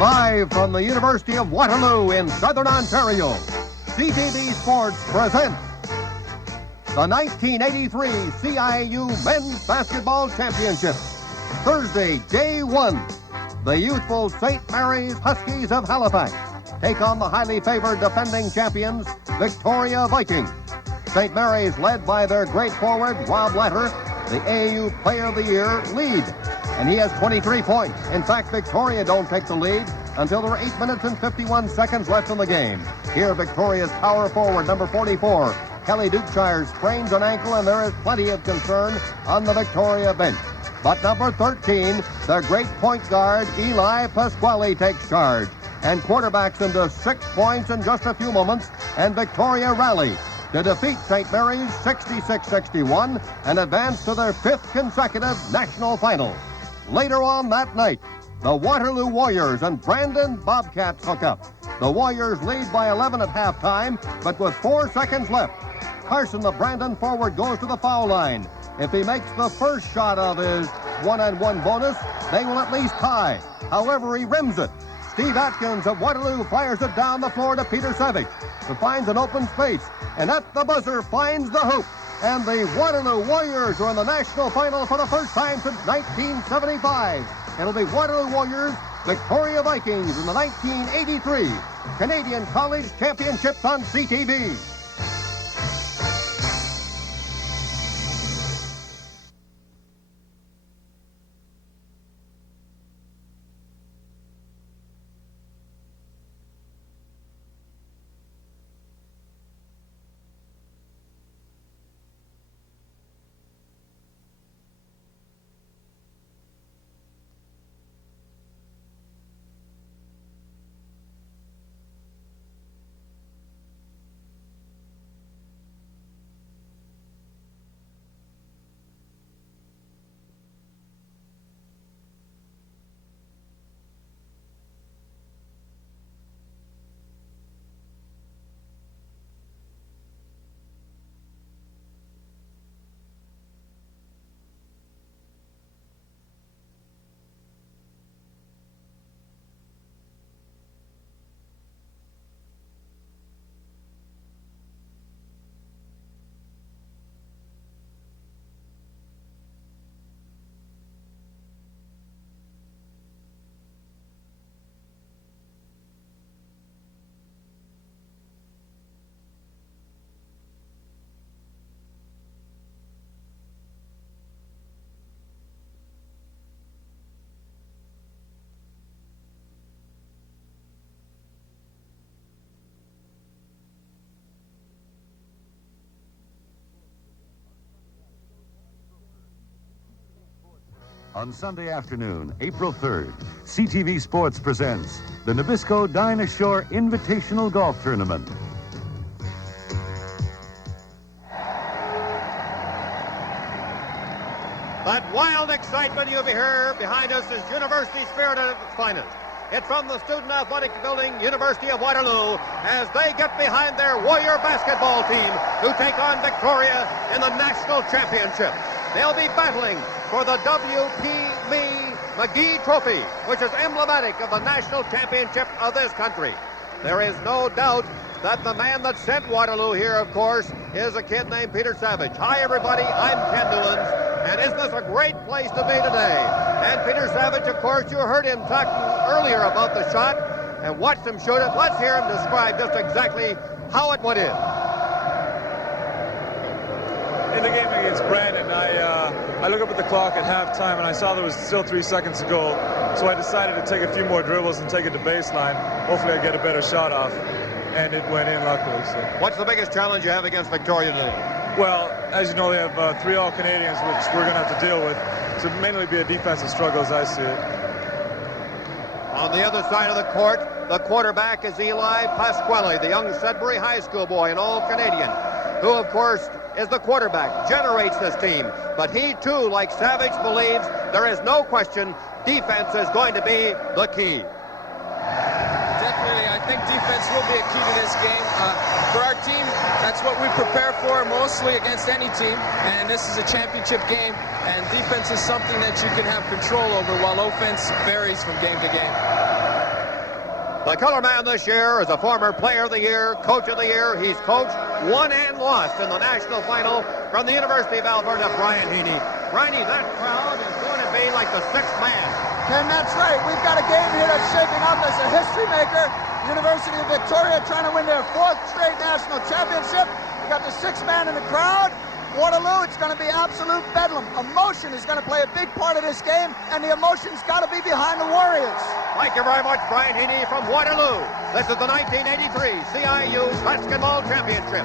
Live from the University of Waterloo in Southern Ontario, CTV Sports presents the 1983 CIU Men's Basketball Championship. Thursday, Day 1. The youthful St. Mary's Huskies of Halifax take on the highly favored defending champions, Victoria Vikings. St. Mary's, led by their great forward, Rob Latter, the AAU Player of the Year, lead. And he has 23 points. In fact, Victoria don't take the lead until there are 8 minutes and 51 seconds left in the game. Here, Victoria's power forward, number 44, Kelly Dukeshire, sprains an ankle, and there is plenty of concern on the Victoria bench. But number 13, the great point guard, Eli Pasquale, takes charge and quarterbacks them to 6 points in just a few moments, and Victoria rally to defeat St. Mary's 66-61 and advance to their 5th consecutive national final. Later on that night, the Waterloo Warriors and Brandon Bobcats hook up. The Warriors lead by 11 at halftime, but with 4 seconds left, Carson, the Brandon forward, goes to the foul line. If he makes the first shot of his 1-on-1 bonus, they will at least tie. However, he rims it. Steve Atkins of Waterloo fires it down the floor to Peter Savage, who finds an open space, and at the buzzer finds the hoop. And the Waterloo Warriors are in the national final for the first time since 1975. It'll be Waterloo Warriors, Victoria Vikings in the 1983 Canadian College Championships on CTV. On Sunday afternoon, April 3rd, CTV Sports presents the Nabisco Dinah-Shore Invitational Golf Tournament. That wild excitement you hear behind us is university spirit at its finest. It's from the Student Athletic Building, University of Waterloo, as they get behind their Warrior basketball team who take on Victoria in the national championship. They'll be battling for the W.P. McGee Trophy, which is emblematic of the national championship of this country. There is no doubt that the man that sent Waterloo here, of course, is a kid named Peter Savage. Hi, everybody. I'm Ken Newlands, and isn't this a great place to be today? And Peter Savage, of course, you heard him talking earlier about the shot and watched him shoot it. Let's hear him describe just exactly how it went in. In the game against Brandon, I looked up at the clock at halftime and I saw there was still 3 seconds to go. So I decided to take a few more dribbles and take it to baseline. Hopefully I get a better shot off. And it went in luckily. So. What's the biggest challenge you have against Victoria today? Well, as you know, they have 3 All-Canadians, which we're going to have to deal with. So it'll mainly be a defensive struggle as I see it. On the other side of the court, the quarterback is Eli Pasquale, the young Sudbury High School boy, an All-Canadian, who, of course, is the quarterback, generates this team. But he, too, like Savage, believes there is no question defense is going to be the key. Definitely, I think defense will be a key to this game. For our team, that's what we prepare for mostly against any team, and this is a championship game, and defense is something that you can have control over, while offense varies from game to game. The color man this year is a former player of the year, coach of the year. He's coached, won and lost in the national final from the University of Alberta, Brian Heaney. Brian, that crowd is going to be like the sixth man. Ken, that's right. We've got a game here that's shaping up as a history maker. University of Victoria trying to win their 4th straight national championship. We got the sixth man in the crowd. Waterloo, it's going to be absolute bedlam. Emotion is going to play a big part of this game, and the emotion's got to be behind the Warriors. Thank you very much, Brian Heaney from Waterloo. This is the 1983 CIU Basketball Championship.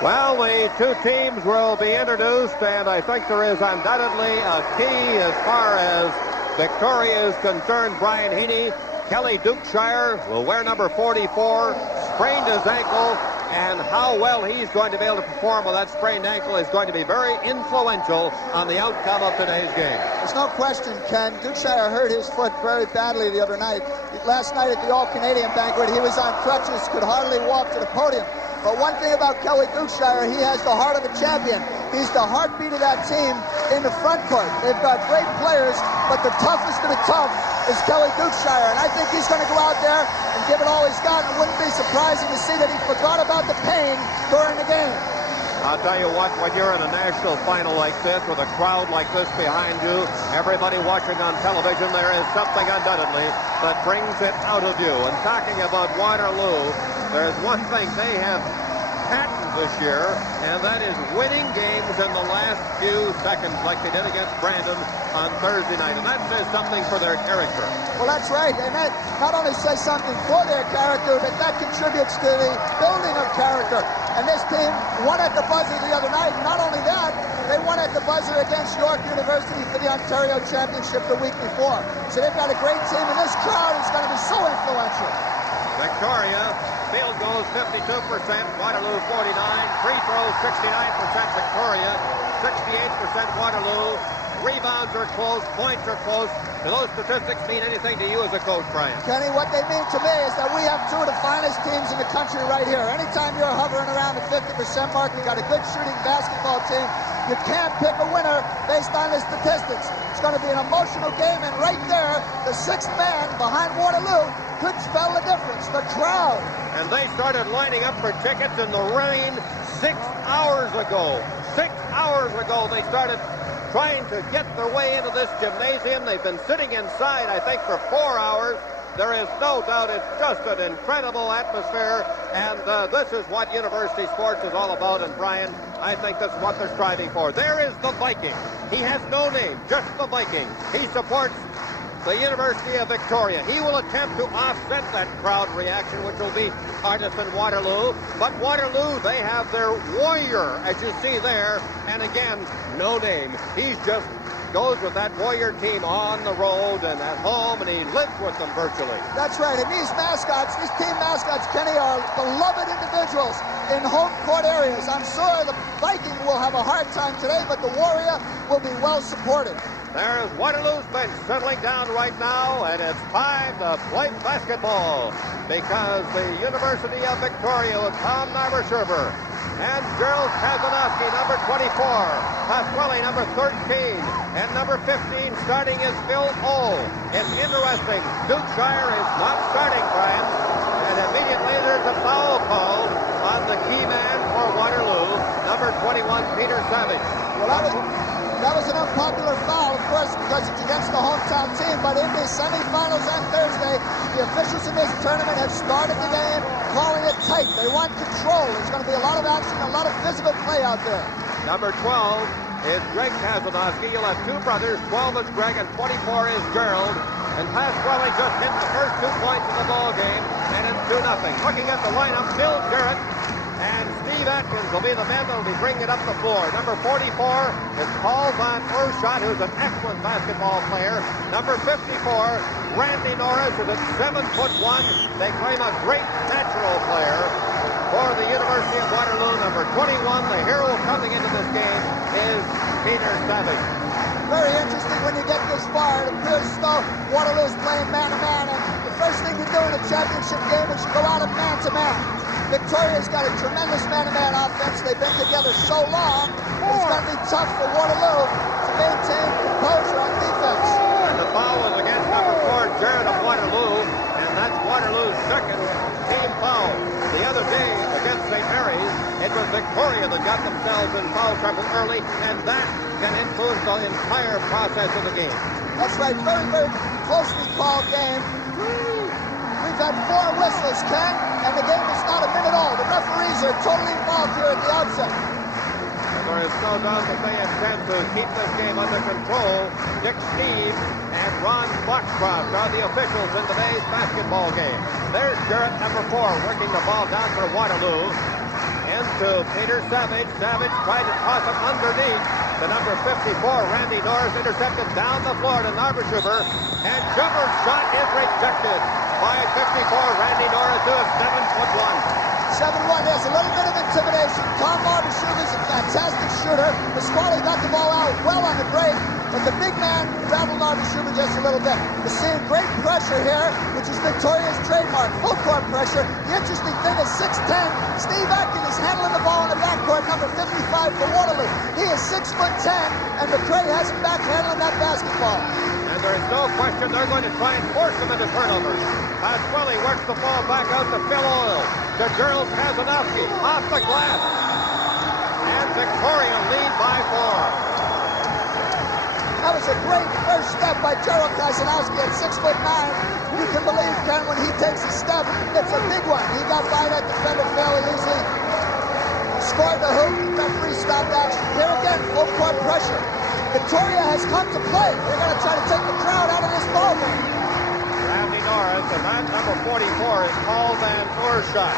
Well, the two teams will be introduced, and I think there is undoubtedly a key as far as Victoria is concerned. Brian Heaney, Kelly Dukeshire will wear number 44, sprained his ankle, and how well he's going to be able to perform with that sprained ankle is going to be very influential on the outcome of today's game. There's no question, Ken. Dukeshire hurt his foot very badly the other night. Last night at the All-Canadian banquet, he was on crutches, could hardly walk to the podium. But one thing about Kelly Dukeshire, he has the heart of a champion. He's the heartbeat of that team in the front court. They've got great players, but the toughest of the tough is Kelly Dukeshire. And I think he's going to go out there and give it all he's got. It wouldn't be surprising to see that he forgot about the pain during the game. I'll tell you what, when you're in a national final like this, with a crowd like this behind you, everybody watching on television, there is something undoubtedly that brings it out of you. And talking about Waterloo, there's one thing they have patented this year, and that is winning games in the last few seconds, like they did against Brandon on Thursday night. And that says something for their character. Well, that's right. And that not only says something for their character, but that contributes to the building of character. And this team won at the buzzer the other night. And not only that, they won at the buzzer against York University for the Ontario Championship the week before. So they've got a great team, and this crowd is going to be so influential. Victoria, field goals 52%, Waterloo 49, free throws 69% Victoria, 68% Waterloo. Rebounds are close, points are close. Do those statistics mean anything to you as a coach, Brian? Kenny, what they mean to me is that we have two of the finest teams in the country right here. Anytime you're hovering around the 50% mark, you got a good shooting basketball team. You can't pick a winner based on the statistics. It's going to be an emotional game, and right there, the sixth man behind Waterloo could spell the difference, the crowd. And they started lining up for tickets in the rain 6 hours ago. 6 hours ago, they started trying to get their way into this gymnasium. They've been sitting inside, I think, for 4 hours. There is no doubt it's just an incredible atmosphere, and this is what university sports is all about. And Brian, I think that's what they're striving for. There is the Viking. He has no name, just the Viking. He supports the University of Victoria. He will attempt to offset that crowd reaction, which will be partisan Waterloo. But Waterloo, they have their warrior, as you see there, and again, no name. He's just goes with that Warrior team on the road and at home, and he lives with them virtually. That's right, and these mascots, these team mascots, Kenny, are beloved individuals in home court areas. I'm sure the Viking will have a hard time today, but the Warrior will be well supported. There's Waterloo's bench settling down right now, and it's time to play basketball because the University of Victoria with Tom Narberschuber and Gerald Kazanowski, number 24, Pasquale, number 13, and number 15 starting is Phil O. It's interesting. Dukeshire is not starting, Brian, and immediately there's a foul call on the key man for Waterloo, number 21, Peter Savage. Well, that was an unpopular foul, of course, because it's against the hometown team, but in the semifinals on Thursday, the officials in this tournament have started the game calling it tight. They want control. There's going to be a lot of action, a lot of physical play out there. Number 12 is Greg Kazanowski. You'll have two brothers. 12 is Greg and 24 is Gerald. And Pasquale just hit the first 2 points of the ball game, and it's 2-0. Looking at the lineup, Bill Jarrett and Steve Atkins will be the men that will be bringing it up the floor. Number 44 is Paul Van Oerschoot, who's an excellent basketball player. Number 54, Randy Norris, is at 7'1". They claim a great natural player for the University of Waterloo. Number 21, the hero coming into this game, is Peter Savage. Very interesting when you get this far. It appears as though Waterloo is playing man-to-man, and the first thing you do in a championship game is you go out of man-to-man. Victoria's got a tremendous man-to-man offense. They've been together so long, it's going to be tough for Waterloo to maintain composure on defense. And the foul was against number 4, Jared of Waterloo, and that's Waterloo's second team foul. The other day against St. Mary's, it was Victoria that got themselves in foul trouble early, and that can influence the entire process of the game. That's right, very, very closely called game. We've had 4 whistles, Ken, and the game is not a minute old. The referees are totally involved here at the outset. And there is no doubt that they intend to keep this game under control. Dick Steve and Ron Foxcroft are the officials in today's basketball game. There's Jarrett, number 4, working the ball down for Waterloo. Into Peter Savage. Savage tried to toss it underneath. The number 54, Randy Norris, intercepted down the floor to Narberschuber. And Schuber's shot is rejected by 54, Randy Norris, who is 7'1". 7-1, there's a little bit of intimidation. Tom Narberschuber is a fantastic shooter. Pasquale got the ball out well on the break, but the big man rattled Narberschuber just a little bit. We're seeing great pressure here, which is Victoria's trademark, full court pressure. The interesting thing is 6'10", Steve Atkins is handling the ball in the backcourt, number 55 for Waterloo. He is 6'10", and McRae has him back handling that basketball. And there is no question they're going to try and force him into turnovers. Pasquale works the ball back out to Phil Oil, to Gerald Kazanowski, off the glass. And Victoria lead by 4. That was a great first step by Gerald Kazanowski at 6'9". You can believe, Ken, when he takes a step, it's a big one. He got by that defender fairly easily. Scored the hoop, referee stopped action. Here again, full court pressure. Victoria has come to play. They're going to try to take the crowd out of this ball game. Randy Norris, and that number 44 is Paul Van Oerschoot,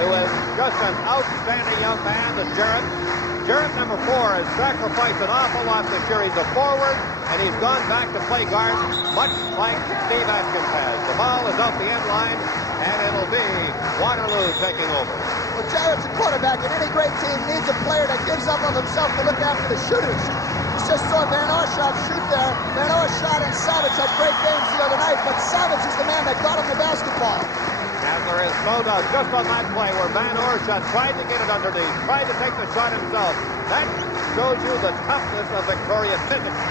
who is just an outstanding young man. The Jarrett, number 4, has sacrificed an awful lot this year. He's a forward, and he's gone back to play guard, much like Steve Atkins has. The ball is out the end line, and it'll be Waterloo taking over. Well, Jarrett's a quarterback, and any great team needs a player that gives up of himself to look after the shooters. You just saw Van Oerschoot shoot there. Van Oerschoot and Savage had great games the other night, but Savage is the man that got him the basketball. And there is no doubt, just on that play where Van Oerschoot tried to get it underneath, tried to take the shot himself. That shows you the toughness of Victoria physically.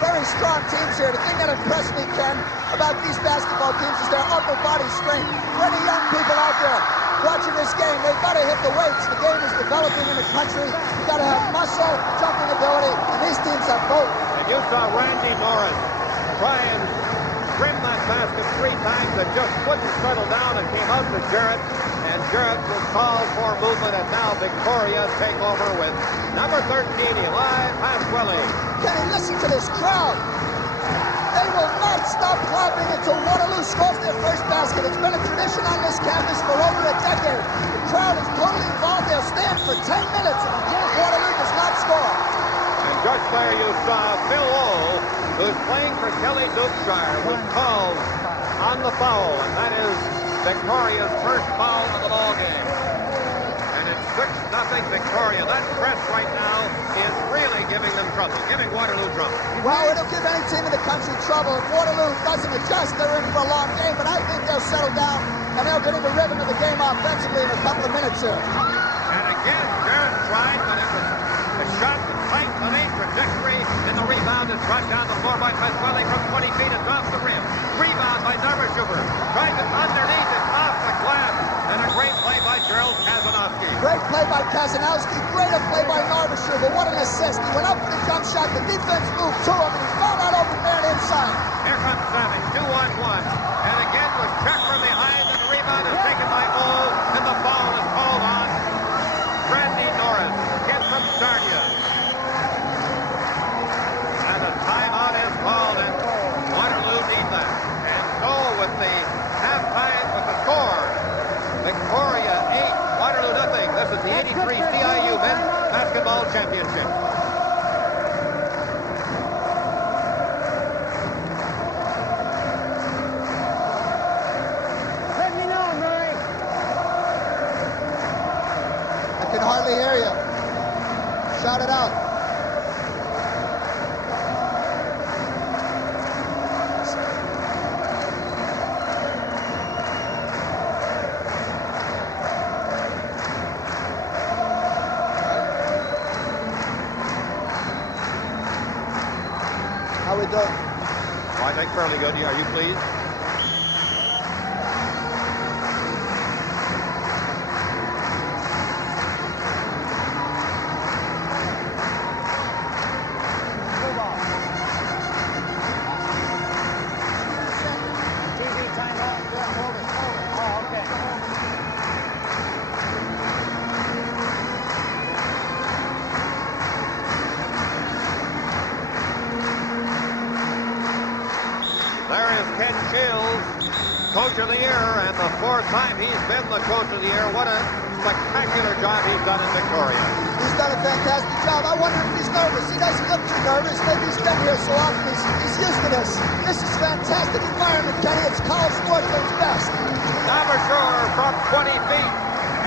Very strong teams here. The thing that impressed me, Ken, about these basketball teams is their upper body strength. For any young people out there watching this game, they've got to hit the weights. The game is developing in the country. You've got to have muscle, jumping ability, and these teams have both. And you saw Randy Norris try and rim that basket 3 times and just wouldn't settle down and came out to Jarrett. And Jarrett was called for movement, and now Victoria take over with number 13, Eli Pasquale. Kenny, listen to this crowd. They will not stop clapping until Waterloo scores their first basket. It's been a tradition on this campus for over a decade. The crowd is totally involved. They'll stand for 10 minutes if Waterloo does not score. And just there you Phil Lowe, who's playing for Kelly Dukeshire, was called on the foul, and that is Victoria's first foul of the ball game. And it's 6-0 Victoria. That press right now is really giving them trouble, giving Waterloo trouble. Well, it'll give any team in the country trouble. If Waterloo doesn't adjust, they're in for a long game, but I think they'll settle down and they'll get in the rhythm of the game offensively in a couple of minutes here. And again, Jared tried, but it was a shot tight to the trajectory, and the rebound is brought down the floor by Pasquale from 20 feet and drops the rim. Rebound by Narvashuber. Tries it underneath it, off the glass, and a great play by Gerald Kazanowski. Great play by Kazanowski, great play by Narvashuber. What an assist. He went up for the jump shot, the defense moved to him, and he found that open man inside. Here comes Savage, 2-on-1, and again was checked from behind, and the rebound is taken by O, and the foul is called on Randy Norris, kid from Sarnia. And a timeout is called, and Waterloo need that. And so with the halftime, with the score, Victoria 8, Waterloo nothing. This is the 83 CIU Men's Basketball Championship. I can hardly hear you. Shout it out. How we doing? Oh, I think fairly good. Are you pleased? There is Ken Shields, Coach of the Year, and the fourth time he's been the Coach of the Year. What a spectacular job he's done in Victoria. He's done a fantastic job. I wonder if he's nervous. He doesn't look too nervous. Maybe he's been here so often. He's used to this. This is fantastic environment, Kenny. It's college sports at its best. Navarshore from 20 feet,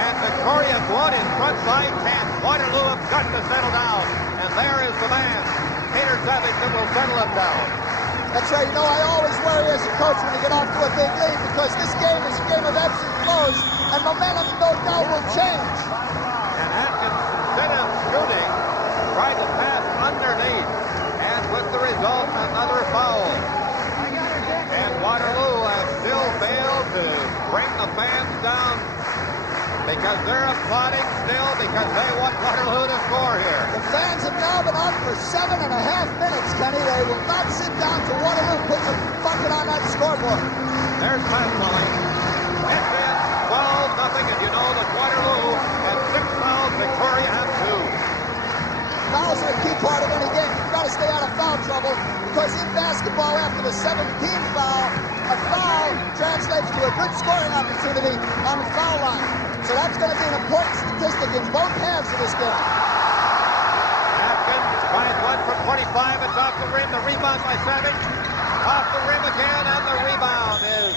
and Victoria won in front by 10. Waterloo have got to settle down, and there is the man, Peter Savage, that will settle him down. That's right. You know, I always worry as a coach when we get off to a big lead because this game is a game of ebbs and flows, and momentum, no doubt, will change. And Atkins, instead of shooting, tried to pass underneath, and with the result, another foul. And Waterloo has still failed to bring the fans down because they're applauding still because they want Waterloo to score here. The fans have now been on for 7.5 minutes, Kenny. They will not sit down to Waterloo put the bucket on that scoreboard. There's Pasquale. It's in 12-0, and you know that Waterloo has 6 fouls, Victoria has 2. Fouls are a key part of any game. You've got to stay out of foul trouble because in basketball, after the 17th foul, a foul translates to a good scoring opportunity on the foul line. So that's going to be an important statistic in both halves of this game. Atkins finds one from 25. It's off the rim. The rebound by Savage. Off the rim again, and the rebound is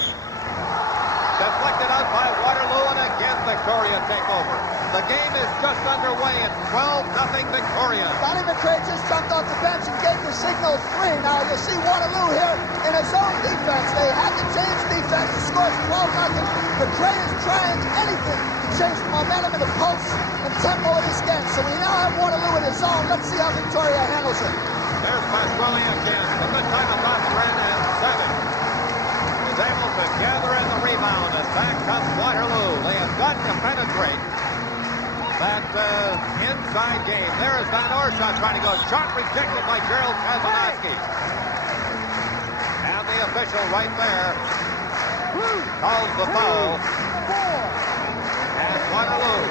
deflected out by Waterloo, and again Victoria take over. The game is just underway. It's 12-0 Victoria. Donnie McCray just jumped off the bench and gave the signal 3. Now you'll see Waterloo here in his own defense. They had to change defense. The score's 12-0. McCray is trying anything to change the momentum and the pulse and tempo of this game. So we now have Waterloo in his zone. Let's see how Victoria handles it. There's Pasquale again. A good time on the rim, and Savage is able to gather in the rebound, and back comes Waterloo. They have got to penetrate that inside game. There is Van Orshaw trying to go. Shot rejected by Gerald Kazanowski. And the official right there calls the foul. And Waterloo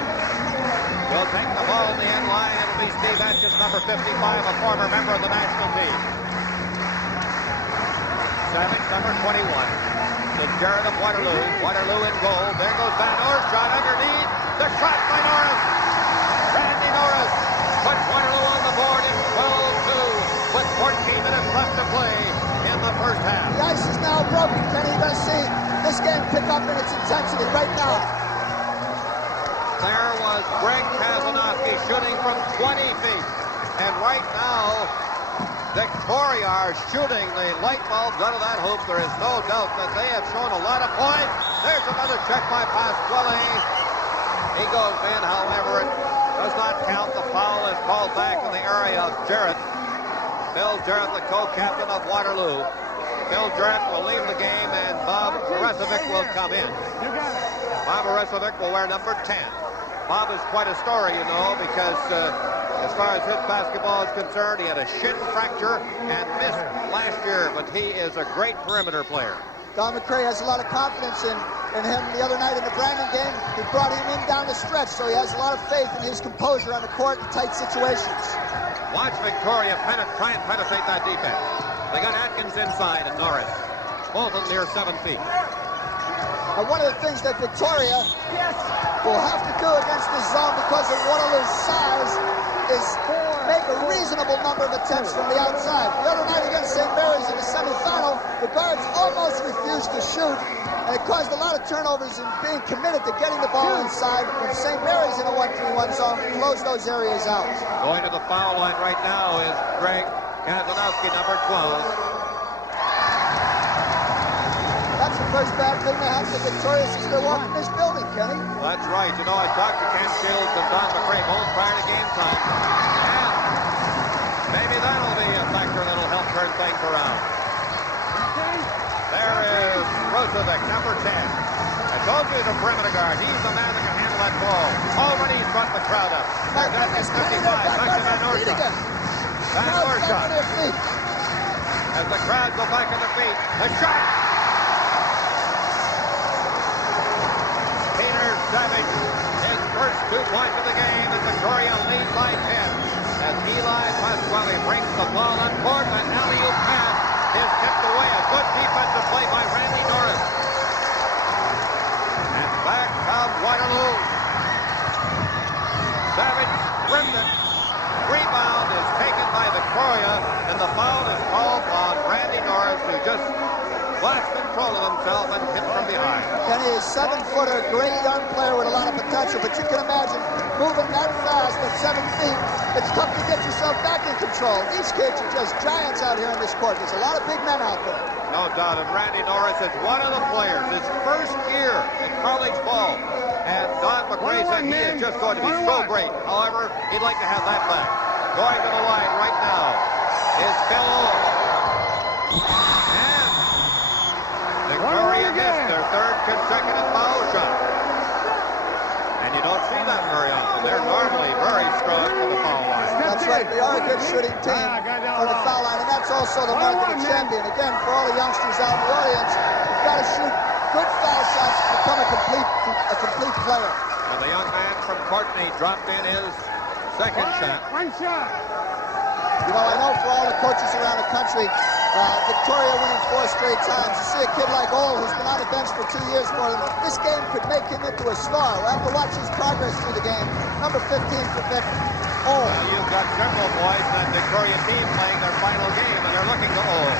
will take the ball in the end line. It'll be Steve Atkins, number 55, a former member of the national team. Savage, number 21. The Jared of Waterloo. Waterloo in goal. There goes Van Orshaw underneath. The shot by Norris. Randy Norris puts Waterloo on the board in 12-2 with 14 minutes left to play in the first half. The ice is now broken, Kenny. You're going to see this game pick up in its intensity right now. There was Greg Kazanowski shooting from 20 feet. And right now, Victoria are shooting the light bulbs out of that hoop. There is no doubt that they have shown a lot of points. There's another check by Pasquale. He goes in, however, it does not count. The foul is called back in the area of Jarrett. Bill Jarrett, the co-captain of Waterloo. Bill Jarrett will leave the game, and Bob Resovic will come in. Bob Resovic will wear number 10. Bob is quite a story, you know, because as far as his basketball is concerned, he had a shin fracture and missed last year, but he is a great perimeter player. Don McRae has a lot of confidence in him. The other night in the Brandon game, he brought him in down the stretch, so he has a lot of faith in his composure on the court in tight situations. Watch Victoria try and penetrate that defense. They got Atkins inside and Norris, both of them near 7 feet. And one of the things that Victoria will have to do against this zone because of Waterloo's size is make a reasonable number of attempts from the outside. The other night against St. Mary's in the semifinal, the guards almost refused to shoot, and it caused a lot of turnovers in being committed to getting the ball inside. When St. Mary's in a 1-3-1 zone, close those areas out. Going to the foul line right now is Greg Kazanowski, number 12. That's the first bad thing that happened to Victoria since they walked in this building, Kenny. That's right. You know, I talked to Ken Shields and Don McRae both prior to game time. And maybe that'll be a factor that'll help turn things around. There is Rozovic, number 10. I told you he's a perimeter guard. He's the man that can handle that ball. Already he's brought the crowd up. There's that 55. Back to Van Orsha. Van Orsha. As the crowd go back on their feet. The shot. Savage, his first 2 points of the game, and Victoria leads by 10 as Eli Pasquale brings the ball on court. An alley-oop pass is kept away. A good defensive play by Randy Norris. And back comes Waterloo. Savage ripped it. Rebound is taken by Victoria, and the foul is called on Randy Norris, who just lost control of himself and hit from behind. Kenny is 7-footer, great young player with a lot of potential, but you can imagine moving that fast at 7 feet, it's tough to get yourself back in control. These kids are just giants out here in this court. There's a lot of big men out there. No doubt, and Randy Norris is one of the players, his first year in college ball. And Don McRae said he is just going to be so great. However, he'd like to have that back. Going to the line right now is Phil Owen. Victoria missed their third consecutive foul shot. And you don't see that very often. They're normally very strong for the foul line. That's right. They are a good shooting team for the foul line, and that's also the mark of a champion. Again, for all the youngsters out in the audience, you've got to shoot good foul shots to become a complete player. And the young man from Courtney dropped in his second shot. You know, I know for all the coaches around the country, Victoria winning 4 straight times. You see a kid like Ole, who's been on the bench for 2 years for them. This game could make him into a star. We'll have to watch his progress through the game. Number 15 for Vic. Ole. Well, you've got several boys in that Victoria team playing their final game, and they're looking to Ole.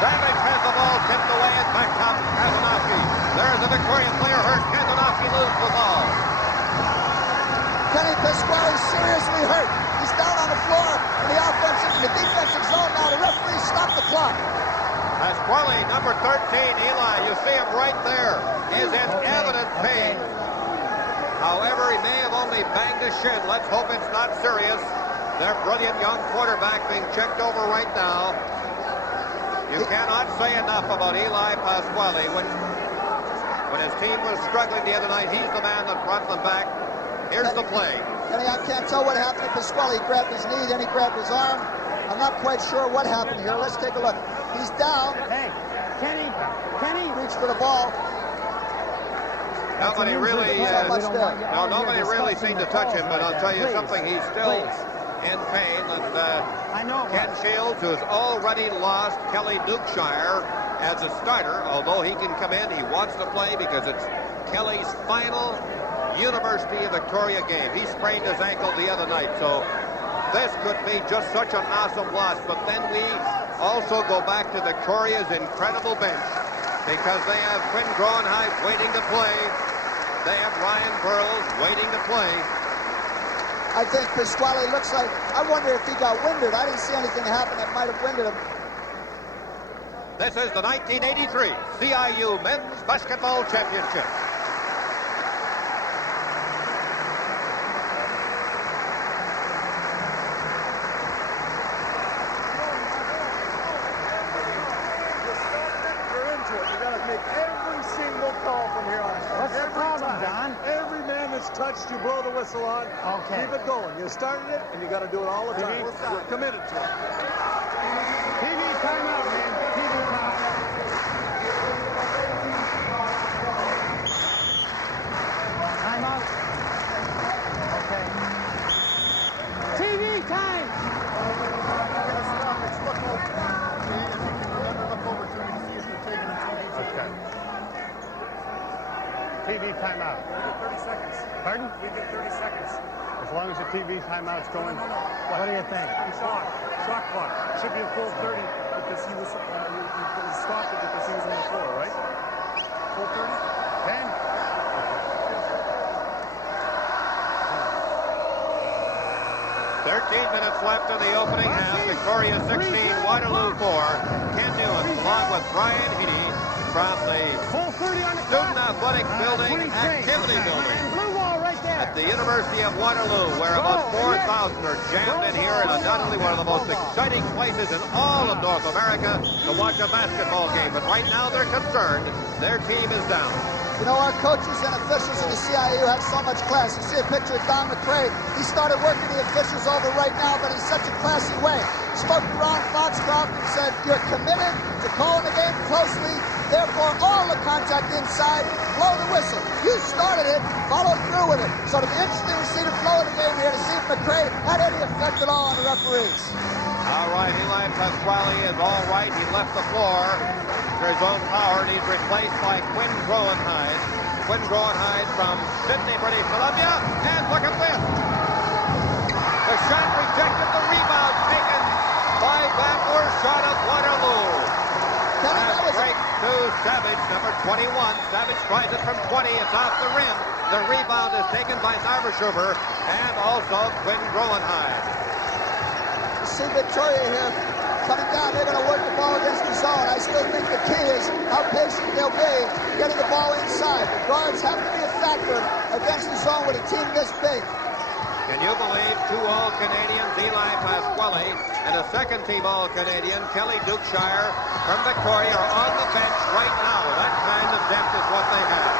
Savage has the ball tipped away and back comes Kazanowski. There's a Victoria player hurt. Kazanowski loses the ball. Kenny Pasquale seriously hurt. He's down on the floor in the defensive zone now. The referee stopped the clock. Pasquale, number 13, Eli, you see him right there, is in evident pain. However, he may have only banged a shin. Let's hope it's not serious. Their brilliant young quarterback being checked over right now. You cannot say enough about Eli Pasquale. When his team was struggling the other night, he's the man that brought them back. Here's the play. Kenny, I can't tell what happened to Pasquale. He grabbed his knee, then he grabbed his arm. I'm not quite sure what happened here. Let's take a look. He's down. Hey, Kenny, Reached for the ball. Nobody really, nobody really seemed to touch him, but I'll tell you something, he's still in pain. And Ken Shields, who has already lost Kelly Dukeshire as a starter, although he can come in, he wants to play because it's Kelly's final University of Victoria game. He sprained his ankle the other night, so this could be just such an awesome loss. But then we also go back to Victoria's incredible bench, because they have Quinn Groenheid waiting to play. They have Ryan Burles waiting to play. I think Pasquale looks like, I wonder if he got winded. I didn't see anything happen that might have winded him. This is the 1983 CIU Men's Basketball Championship. Touched, you blow the whistle on. Okay. Keep it going. You started it, and you got to do it all the time. We're committed to it. TV timeout, man. TV timeout. Timeout. Okay. TV time. Okay. TV timeout. 30 seconds. Pardon? We get 30 seconds. As long as the TV timeout's going. No. What do you think? Shot clock. Should be a full 30 because he was stopped it because he was on the floor, right? Full 30? 10? 13 minutes left in the opening half. Victoria 16, Waterloo 4. Ken Newens along with Brian Heaney from the Student Athletic Building Activity Building at the University of Waterloo, where about 4,000 are jammed in here, and undoubtedly one of the most exciting places in all of North America to watch a basketball game. But right now they're concerned their team is down. You know, our coaches and officials in the CIU have so much class. You see a picture of Don McCray. He started working the officials over right now, but in such a classy way. Spoke to Ron Foxcroft and said, you're committed to calling the game closely. Therefore, all the contact inside, blow the whistle. You started it, follow through with it. So it'll be interesting to see the flow of the game here, to see if McCray had any effect at all on the referees. All right, Eli Pasquale is all right. He left the floor to his own power, and he's replaced by Quinn Groenheid. Quinn Groenheid from Sydney, British Columbia. And look at this. The shot rejected, the rebound taken by Van Oerschaut of Waterloo. Pass break to Savage, number 21. Savage tries it from 20. It's off the rim. The rebound is taken by Narveshuber and also Quinn Groenheid. You see Victoria here coming down. They're going to work the ball against the zone. I still think the key is how patient they'll be getting the ball inside. The guards have to be a factor against the zone with a team this big. Can you believe two All-Canadians, Eli Pasquale, and a second-team All-Canadian, Kelly Dukeshire, from Victoria, are on the bench right now? That kind of depth is what they have.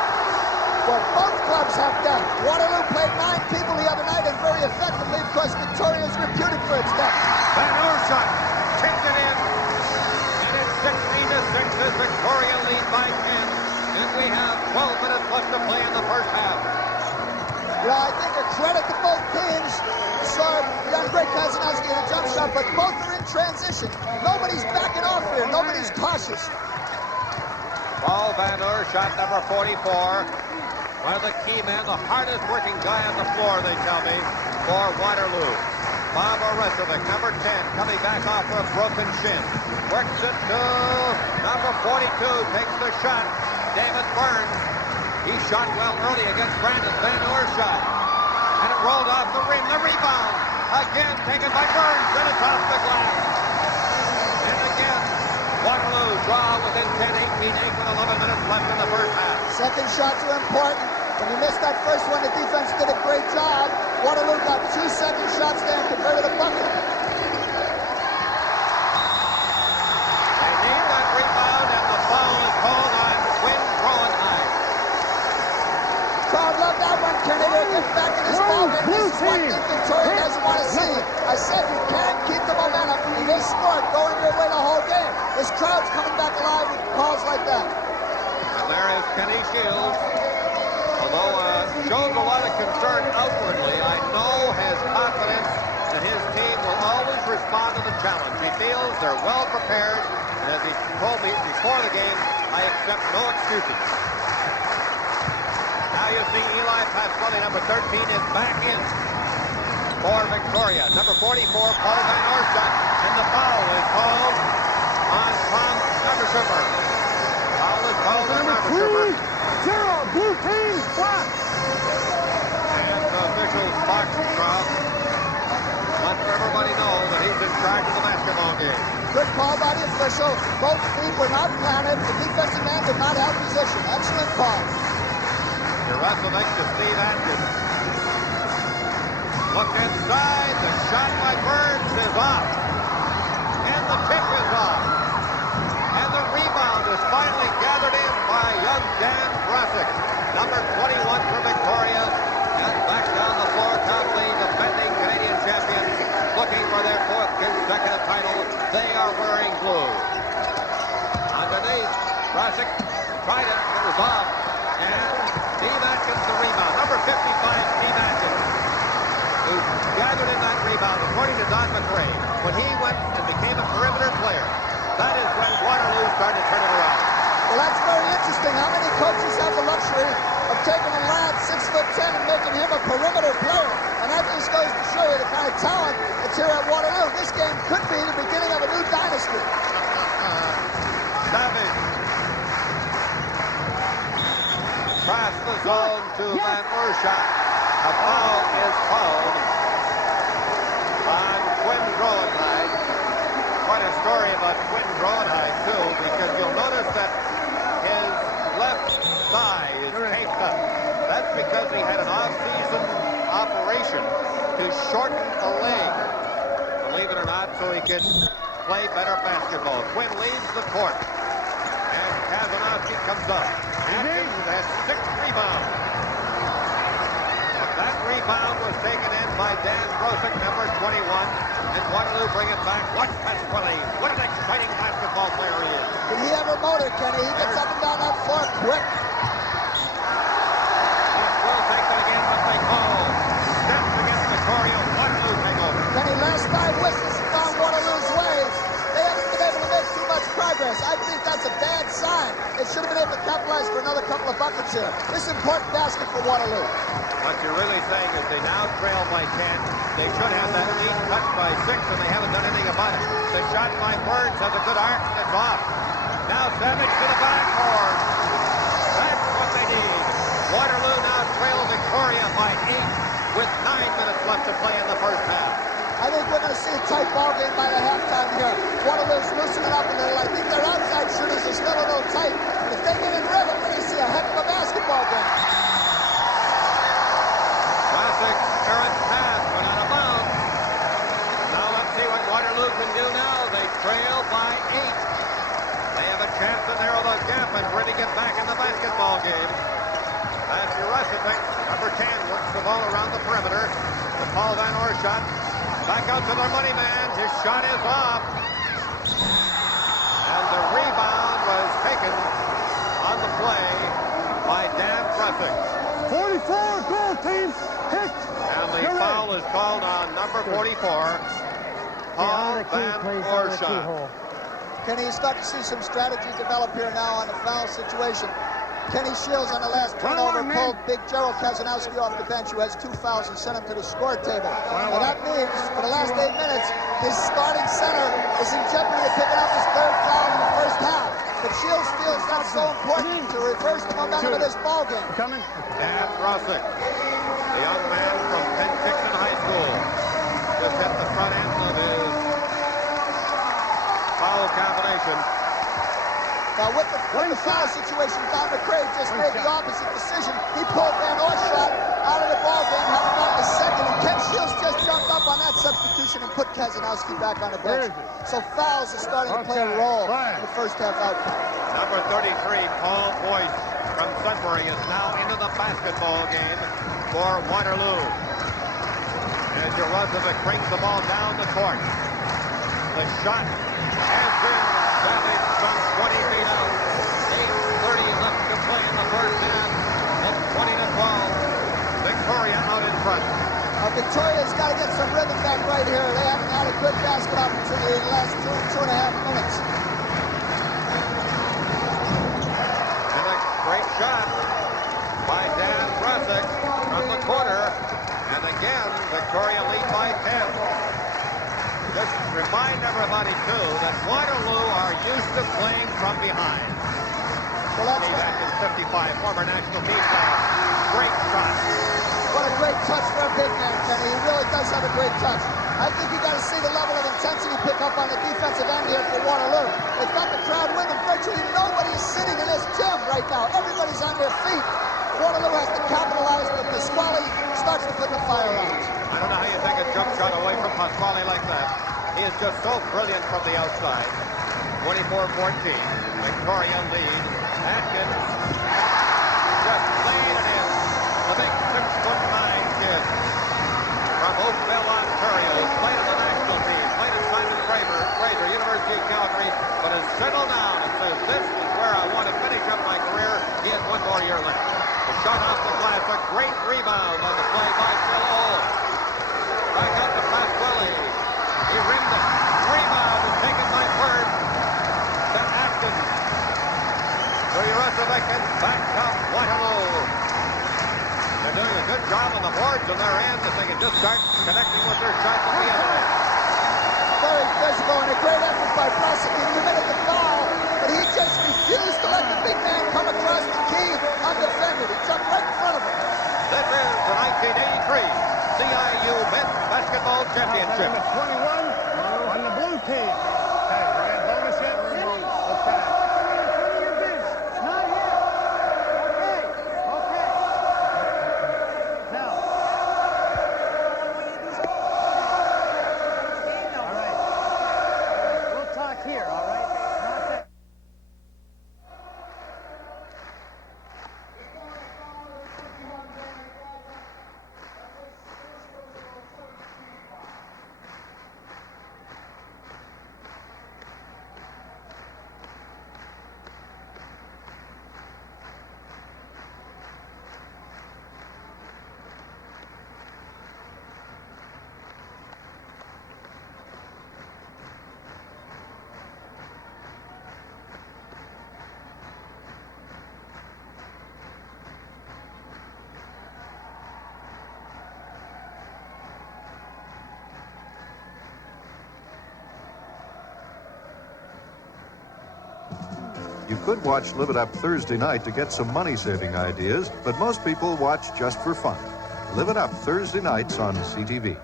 Well, both clubs have depth. Waterloo played 9 people the other night, and very effectively, because Victoria is reputed for its depth. Van Oerschaut kicked it in, and it's 16-6 as Victoria lead by 10, and we have 12 minutes left to play in the first half. You know, I think a credit to both teams. Sorry, young Greg Kazanowski in a jump shot, but both are in transition. Nobody's backing off here. Nobody's cautious. Paul Van Oerschaut, number 44. One of the key men, the hardest working guy on the floor, they tell me, for Waterloo. Bob Oresovic, number 10, coming back off for a broken shin. Works it to number 42, takes the shot. David Burns. He shot well early against Brandon Van Oerschaut. And it rolled off the rim. The rebound. Again taken by Burns. And it's off the glass. And again, Waterloo draw within 10, 18, 8 with 11 minutes left in the first half. Second shots are important. When you missed that first one, the defense did a great job. Waterloo got 2 second shots there and converted a bucket. They need that rebound, and the foul is called on Quinn Groenheid. Crowd loved that one, Kenny. They're getting back in this ball game. This is one thing Victoria doesn't want to see. I said you can't keep the momentum in this sport going your way the whole game. This crowd's coming back alive with calls like that. And there is Kenny Shields. Although shows a lot of concern outwardly, I know has confidence that his team will always respond to the challenge. He feels they're well prepared, and as he told me before the game, I accept no excuses. Now you see Eli Pasquale, number 13, is back in. for Victoria. Number 44, Paul Van Orshat, and the foul is called on Tom Undershipper. Foul is called on Undershipper. 3-0, blue team, flat. And the officials box drop. Let everybody know that he's in charge of the basketball game. Good call by the official. Both feet were not planted. The defensive man did not have position. Excellent call. Urasuvic to Steve Atkins. Look inside. The shot by Burns is off. And the tip is off. And the rebound is finally gathered in by young Dan Brasic. Number 21 for Victoria. And back down the floor, Conley, defending Canadian champions, looking for their fourth consecutive title. They are wearing blue. Underneath, Brasic tried it. It was off. And Steve Atkins the rebound. Number 55, Steve Atkins, who gathered in that rebound, according to Don McRae. When he went and became a perimeter player, that is when Waterloo started to turn it around. Well, that's very interesting. How many coaches have the luxury of taking a lad 6'10" and making him a perimeter player? And that just goes to show you the kind of talent that's here at Waterloo. This game could be the beginning of a new dynasty. Savage. Cross the zone to Van Orshat. A foul is called on Quinn Groenheid. Quite a story about Quinn Groenheid, too, because you'll notice that his left thigh is taped up. That's because he had an off-season operation to shorten a leg, believe it or not, so he could play better basketball. Quinn leaves the court, and Kazanowski comes up. Atkins has 6 rebounds. That rebound was taken in by Dan Brasic, number 21, and Waterloo bring it back. What Pasquale, what an exciting basketball player he is. Can he ever motor, Kenny? He gets up and down that floor quick. Will takes it again, but they call. Steps against Victoria. Waterloo take over. Kenny, last 5 whistles have gone Waterloo's way. They haven't been able to make too much progress. I think that's a bad sign. They should have been able to capitalize for another couple of buckets here. This is important basket for Waterloo. What you're really saying is they now trail by 10. They should have that lead cut by 6, and they haven't done anything about it. The shot by Burns has a good arc, and it's off. Now Savage to the backboard. That's what they need. Waterloo now trail Victoria by 8 with 9 minutes left to play in the first half. I think we're going to see a tight ball game by the halftime here. Waterloo's loosening up a little. I think their outside shooters are still a little tight. But if they get in rhythm, we're going to see a heck of a basketball game. Classic errant pass went out of bounds. Now let's see what Waterloo can do now. They trail by 8. They have a chance to narrow the gap and really get back in the basketball game. That's Urasuvic, number 10, works the ball around the perimeter. To Paul Van Orshat. Back out to their money man. His shot is off. And the rebound was taken on the play by Dan Brasic. 44, goal team, hit. And the foul is called on number 44, Paul Van Orshat. Kenny, you start to see some strategy develop here now on the foul situation. Kenny Shields on the last turnover pulled big Gerald Kazanowski off the bench, who has 2 fouls, and sent him to the score table. And that means for the last 8 minutes, his starting center is in jeopardy of picking up his 3rd foul in the first half. But Shields feels that's so important to reverse the momentum of this ball game. Coming. Dan Brasic, the young man from Penticton High School, just hit the front end of his foul combination. Now with the foul situation, Don McRae just made the opposite decision. He pulled Van Orshat out of the ball game, having gotten a second, and Ken Shields just jumped up on that substitution and put Kazanowski back on the bench. So fouls are starting to play a role in the first half outcome. Number 33, Paul Boyce from Sudbury, is now into the basketball game for Waterloo. As Urasuvic brings the ball down the court. The shot has been savaged from 20 feet out. 8:30 left to play in the first half. Up 20-12. Victoria out in front. Victoria's got to get some rhythm back right here. They haven't had a good basket opportunity in the last 2.5 minutes. And a great shot by Dan Brasic from the corner. And again, Victoria lead by remind everybody, too, that Waterloo are used to playing from behind. Well, that's Steve Atkins, 55, former national team player. Great shot. what a great touch for a big man, Kenny. He really does have a great touch. I think you got to see the level of intensity pick up on the defensive end here for Waterloo. They've got the crowd with them. Virtually nobody is sitting in this gym right now. Everybody's on their feet. Waterloo has to capitalize, but Pasquale starts to put the fire on. I don't know how you take a jump shot away from Pasquale like that. He is just so brilliant from the outside. 24-14. Victoria lead. Atkins just laid it in. The big 6'9" kid from Oakville, Ontario. Played on the national team. Played at Simon Fraser, University of Calgary, but has settled down and says, this is where I want to finish up my career. He has one more year left. The shot off the glass. A great rebound on the play by Ciau. Back out to Pasquale. He rimmed it. Rebound and taken by Bird. To Atkins. To UVIC and back up Waterloo. They're doing a good job on the boards on their end if they can just start connecting with their shots at the other end. Very physical and a great effort by Blessing. He committed the foul, but he just refused to let the big man come across the key undefended. He jumped right in front of him. This is the 1983 CIU Men's Basketball Championship. Number 21 on the blue team. Okay, we got bonus yet? Okay. Not here. Okay. Now. All right. We'll talk here, all right? Not that. You could watch Live It Up Thursday night to get some money-saving ideas, but most people watch just for fun. Live It Up Thursday nights on CTV.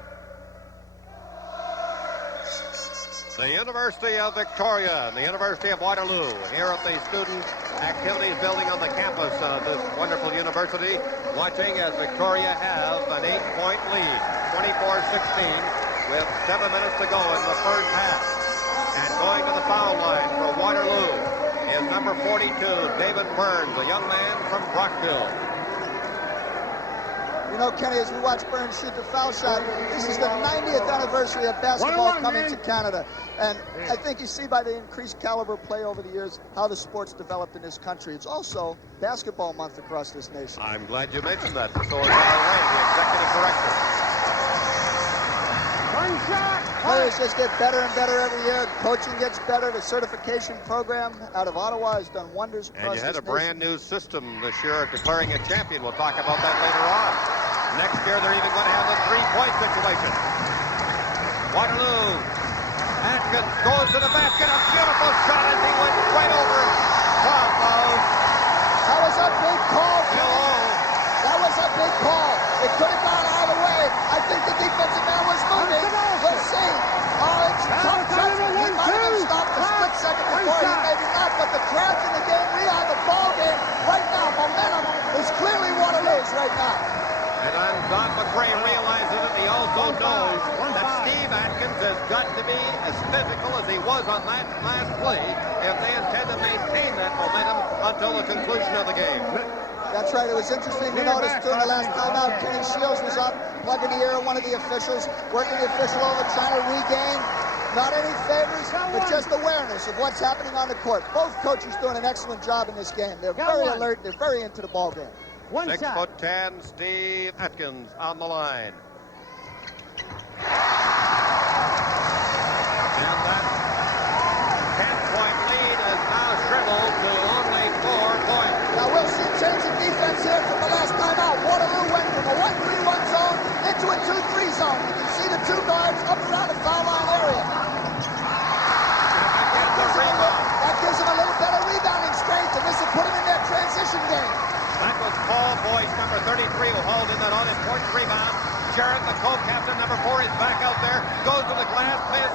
The University of Victoria and the University of Waterloo here at the Student Activities Building on the campus of this wonderful university, watching as Victoria have an 8-point lead, 24-16, with 7 minutes to go in the first half. And going to the foul line for Waterloo is number 42, David Burns, a young man from Brockville. You know, Kenny, as we watch Burns shoot the foul shot, this is the 90th anniversary of basketball coming to Canada. And I think you see by the increased caliber play over the years how the sport's developed in this country. It's also basketball month across this nation. I'm glad you mentioned that. So is Al Ray, the executive director. One shot! Players just get better and better every year. Coaching gets better. The certification program out of Ottawa has done wonders across And you had this a brand new system this year declaring a champion. We'll talk about that later on. Next year, they're even going to have the three-point situation. Waterloo. Atkins goes to the basket. A beautiful shot as he went right over. That was a big call, Kenny. That was a big call. It could have gone either way. I think the defensive man was moving. We'll see. Oh, it's tough judgment. He might have been stopped a split second before. He maybe not, but the crowd's in the game. We are the ball game right now. Momentum is clearly Waterloo's right now. And Don McRae realizes it. He also knows that Steve Atkins has got to be as physical as he was on that last play if they intend to maintain that momentum until the conclusion of the game. That's right. It was interesting to notice during the last timeout, Kenny Ciau was up, plugging the ear of one of the officials, working the official over, trying to regain not any favors, but just awareness of what's happening on the court. Both coaches doing an excellent job in this game. They're very alert. They're very into the ball game. 6'10", Steve Atkins on the line. And that 10-point lead is now shriveled to only 4 points. Now we'll see change of defense here from the last time out. Waterloo went from a 1-3-1 zone into a 2-3 zone. You can see the two guards up around the foul line area. Jarrett, the co-captain, number 4, is back out there. Goes to the glass, miss.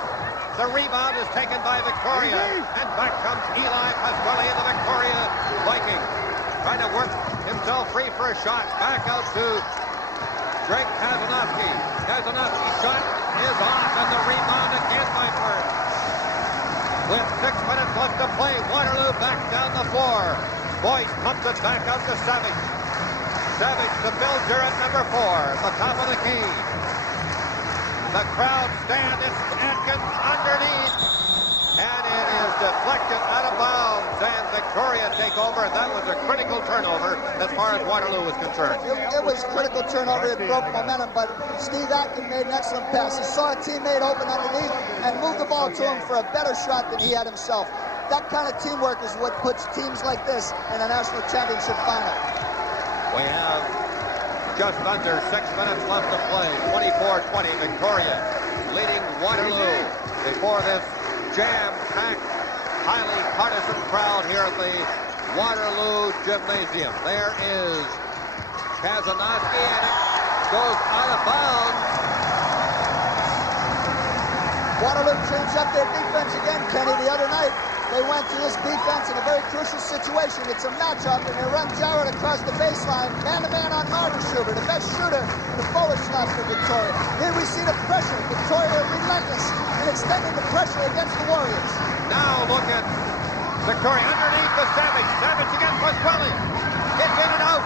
The rebound is taken by Victoria. And back comes Eli Pasquale, the Victoria Viking. Trying to work himself free for a shot. Back out to Greg Kazanovsky. Kazanovsky's shot is off, and the rebound again by Fern. With 6 minutes left to play, Waterloo back down the floor. Boyce pumps it back out to Savage. Savage to Bill Jarrett, number 4, the top of the key. The crowd stand. It's Atkins underneath. And it is deflected out of bounds. And Victoria take over. And that was a critical turnover as far as Waterloo was concerned. It was a critical turnover. It broke momentum. But Steve Atkins made an excellent pass. He saw a teammate open underneath and moved the ball to him for a better shot than he had himself. That kind of teamwork is what puts teams like this in a national championship final. We have just under 6 minutes left to play. 24-20, Victoria leading Waterloo before this jam-packed, highly partisan crowd here at the Waterloo Gymnasium. There is Kazanovsky, and it goes out of bounds. Waterloo changed up their defense again, Kenny, the other night. They went to this defense in a very crucial situation. It's a matchup, and they run Jarrett across the baseline, man-to-man on Marvin Schubert, the best shooter in the forward slot for Victoria. Here we see the pressure. Victoria relentless in extending the pressure against the Warriors. Now look at Victoria underneath the Savage. Savage against Pasquale. It's in and out.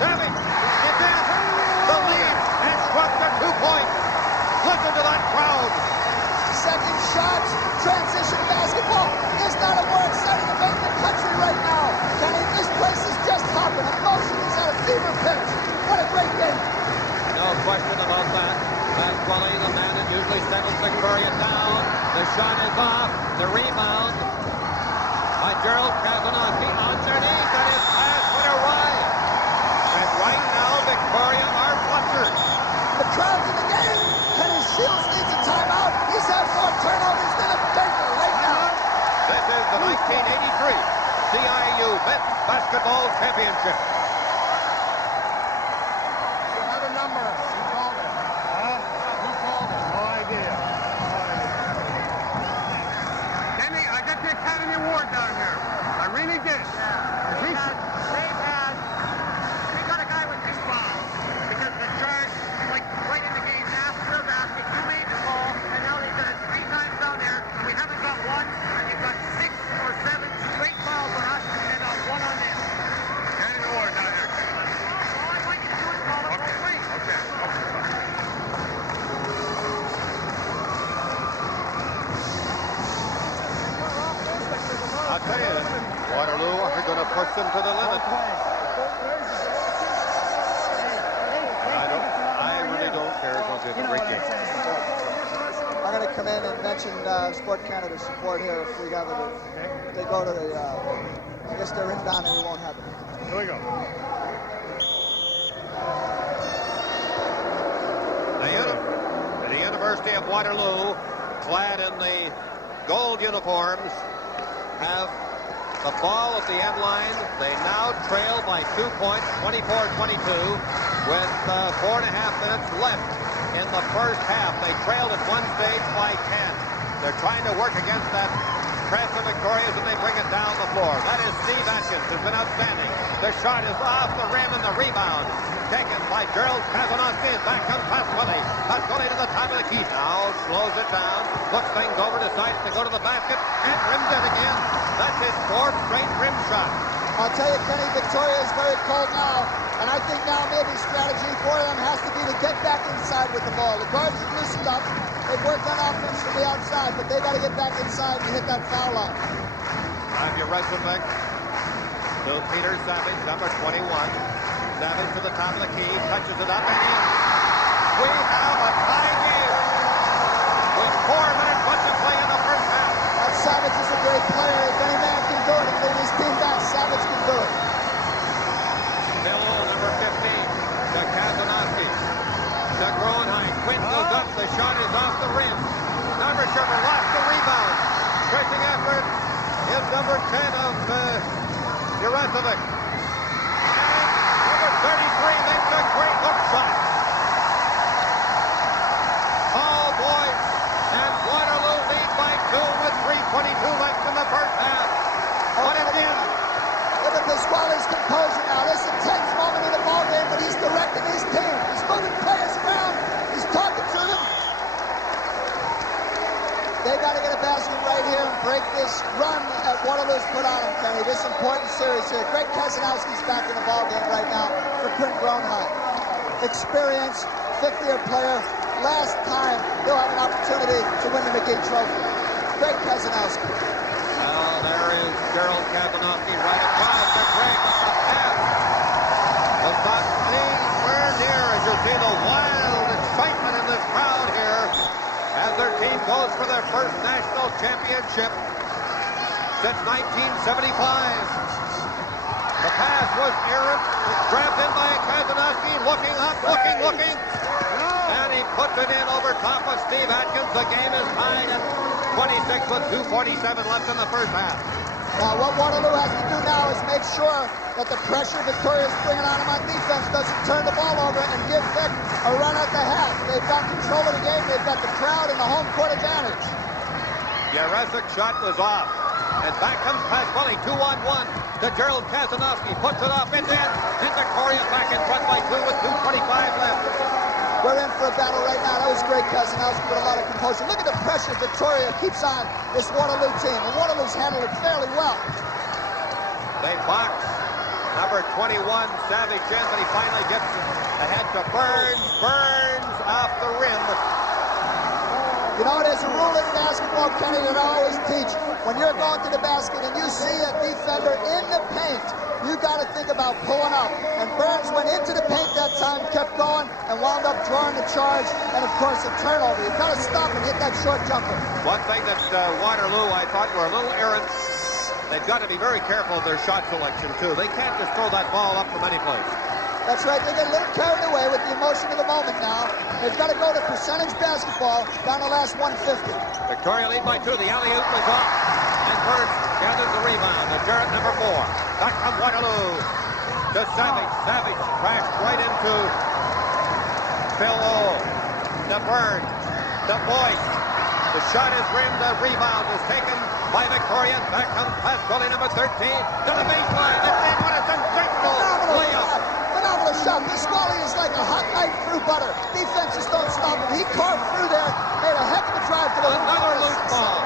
Savage. It's in. The lead has swept to 2 points. Listen to that crowd. Second shot, transition basketball. There's not a more exciting event in the country right now. Kenny, this place is just hopping. Emotion is at a fever pitch. What a great game. No question about that. Pasquale, the man that usually settles Victoria down. The shot is off. The rebound by Gerald Kazanovsky underneath, and his pass went awry. And right now, Victoria are flustered. The crowd's in the game. Kenny Shields needs a timeout. He's had 4 turnovers than a Baker right now. This is the 1983 CIU Men's Basketball Championship. Another number. Who called it? Huh? Who called it? No idea. Kenny, I got the Academy Award down here. I really did. We got a guy with 2 fouls because the charge, like right in the game after the basket, you made the call, and now they've done it 3 times down there, and we haven't got 1, and you've got 6 or 7 straight fouls on us, and not 1 on them. Academy Award down here. All I want you to do is call it both ways. Okay. I'll tell you, Waterloo are going to push them to the limit. I really don't care. It's going to be a great game. I'm going to come in and mention Sport Canada support here if we have it. If they go to the, I guess they're inbound and we won't have it. Here we go. The University of Waterloo, clad in the gold uniforms, have the ball at the end line. They now trail by 2 points, 24-22, with 4.5 minutes left in the first half. They trailed at one stage by 10. They're trying to work against that press of Victoria's, and they bring it down the floor. That is Steve Atkins, has been outstanding. The shot is off the rim, and the rebound taken by Gerald Kazanovsky. Back comes Pasquale. Pasquale to the top of the key. Now slows it down, puts things over, decides to go to the basket, and rims it again. That's his 4th straight rim shot. I'll tell you, Kenny, Victoria is very cold now, and I think now maybe strategy for them has to be to get back inside with the ball. The guards have loosened up. They've worked on offense from the outside, but they got to get back inside and hit that foul line. Have your Reichenbeck to Peter Savage, number 21. Savage to the top of the key, touches it up, and in. We have a tie game with 4 minutes left to play in the first half. Savage is a great player. If any man can do it and lead his team back, Savage can do it. Milo, number 15, to Kazanovsky. To Groenheim. Quinn goes up. The shot is off the rim. Number Sherman lost the rebound. Pressing effort is number 10 of Urasovic. And number 33 makes a great hook shot. Kenny. This important series here. Greg Keselowski's back in the ballgame right now for Quinn Gronheim. Experience, fifth-year player. Last time he'll have an opportunity to win the McGee Trophy. Greg Keselowski. Well, there is Gerald Keselowski right across the Greg on the path. Does not anywhere near as you see the wild excitement in this crowd here as their team goes for their first national championship since 1975. The pass was errant, grabbed in by Keselowski, looking up, looking. And he puts it in over top of Steve Atkins. The game is tied at 26 with 2:47 left in the first half. Now, what Waterloo has to do now is make sure that the pressure Victoria's bringing on him on defense doesn't turn the ball over and give Vic a run at the half. They've got control of the game. They've got the crowd and the home court advantage. Jarecic's shot was off. And back comes Pasquale, 2-on-1 to Gerald Keselowski. Puts it off, it's in. And Victoria back in front by 2 with 2:25 left. We're in for a battle right now. That was great, Keselowski, with a lot of composure. Look at the pressure Victoria keeps on this Waterloo team. And Waterloo's handled it fairly well. They box number 21, Savage in, but he finally gets ahead to Burns. Burns off the rim. You know, there's a rule in basketball, Kenny, that I always teach. When you're going to the basket and you see a defender in the paint, you got to think about pulling up. And Burns went into the paint that time, kept going, and wound up drawing the charge, and of course a turnover. You've got to stop and hit that short jumper. One thing that Waterloo, I thought, were a little errant. They've got to be very careful of their shot selection, too. They can't just throw that ball up from any place. That's right. They get a little carried away with the emotion of the moment now. They've got to go to percentage basketball down the last 150. Victoria lead by 2. The alley-oop was off. And Burns gathers the rebound. The Jarrett number 4. Back from Waterloo to Savage. Savage crashed right into Phil O. To Burns. To Boyce. The shot is rimmed. The rebound is taken by Victoria. Back comes Pasquale number 13 to the baseline. That's in. What a sensational layup. Phenomenal shot. Pasquale is like a hot knife through butter. Defenses don't stop him. He carved through there. Made a heck of a drive to the another loose ball.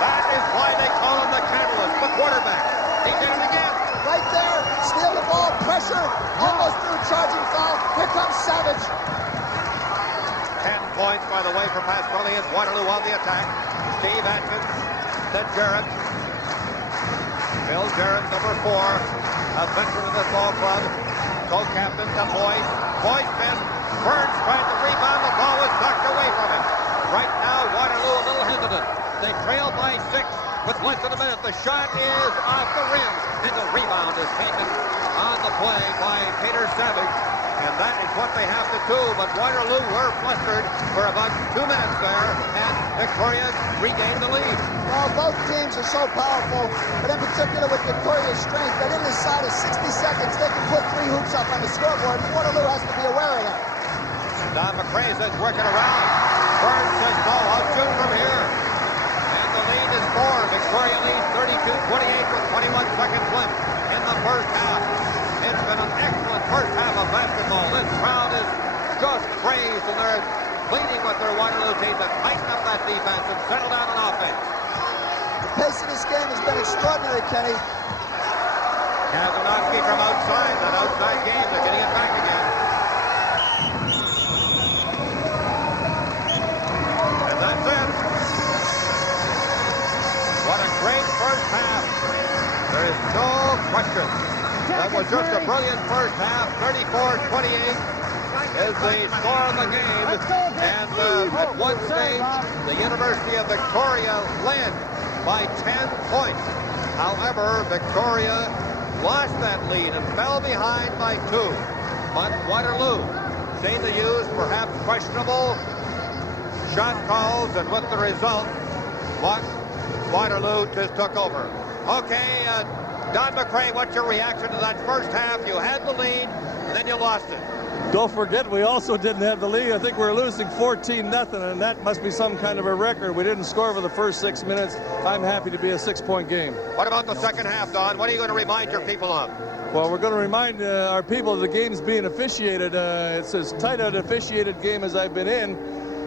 That is why they call him the catalyst, the quarterback. He did it again. Right there. Steal the ball. Pressure. Almost through charging foul. Here comes Savage. 10 points, by the way, for Pasquale as Waterloo on the attack. Steve Atkins to Jarrett. Bill Jarrett, number 4, a veteran of this ball club. Co-captain to Boyce. Boyce missed. Burns tried to rebound. The ball was knocked away from him. Right now, Waterloo a little hesitant. They trail by 6 with less than a minute. The shot is off the rim, and the rebound is taken on the play by Peter Savage. And that is what they have to do. But Waterloo were flustered for about 2 minutes there, and Victoria regained the lead. Well, both teams are so powerful, but in particular with Victoria's strength, that in the side of 60 seconds, they can put 3 hoops up on the scoreboard. Waterloo has to be aware of that. Don McRae says working around. Burns says no, I'll shoot from here. And the lead is 4. Victoria leads 32-28 with 21 seconds left in the first half. It's been an excellent first half of basketball. This crowd is just crazed, and they're pleading with their Waterloo team to tighten up that defense and settle down on offense. The pace of this game has been extraordinary, Kenny. Keselowski from outside, that outside game, they're getting it back again. And that's it. What a great first half. There is no question. That was just a brilliant first half. 34-28 is the score of the game. And at one stage, the University of Victoria led by 10 points. However, Victoria lost that lead and fell behind by 2. But Waterloo seemed to use perhaps questionable shot calls, and with the result, Waterloo just took over. Okay, Don McRae, what's your reaction to that first half? You had the lead, and then you lost it. Don't forget, we also didn't have the lead. I think we're losing 14-0, and that must be some kind of a record. We didn't score for the first 6 minutes. I'm happy to be a 6-point game. What about the second half, Don? What are you going to remind your people of? Well, we're going to remind our people of the game's being officiated. It's as tight an officiated game as I've been in.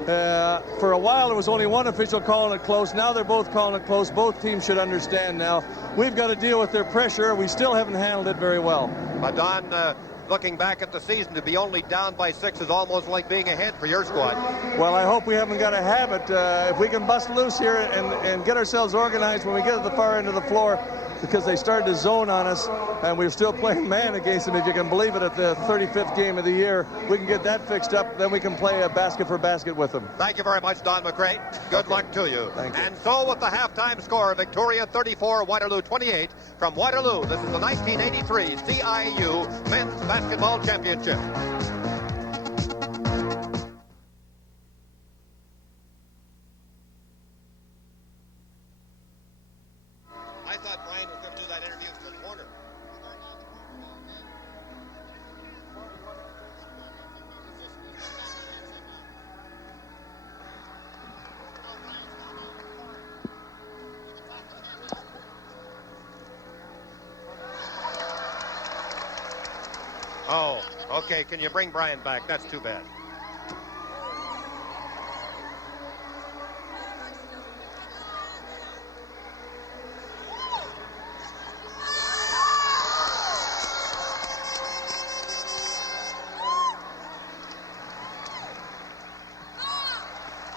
For a while, there was only one official calling it close. Now they're both calling it close. Both teams should understand now. We've got to deal with their pressure. We still haven't handled it very well. But Don, looking back at the season, to be only down by 6 is almost like being ahead for your squad. Well, I hope we haven't got to have it. If we can bust loose here and get ourselves organized when we get to the far end of the floor, because they started to zone on us, and we're still playing man against them, if you can believe it, at the 35th game of the year. We can get that fixed up, then we can play a basket for basket with them. Thank you very much, Don McRae. Good luck to you. Thank you. And so with the halftime score, Victoria 34, Waterloo 28. From Waterloo, this is the 1983 CIU Men's Basketball Championship. I thought Brian was going to do that interview from the corner. Oh, okay. Can you bring Brian back? That's too bad.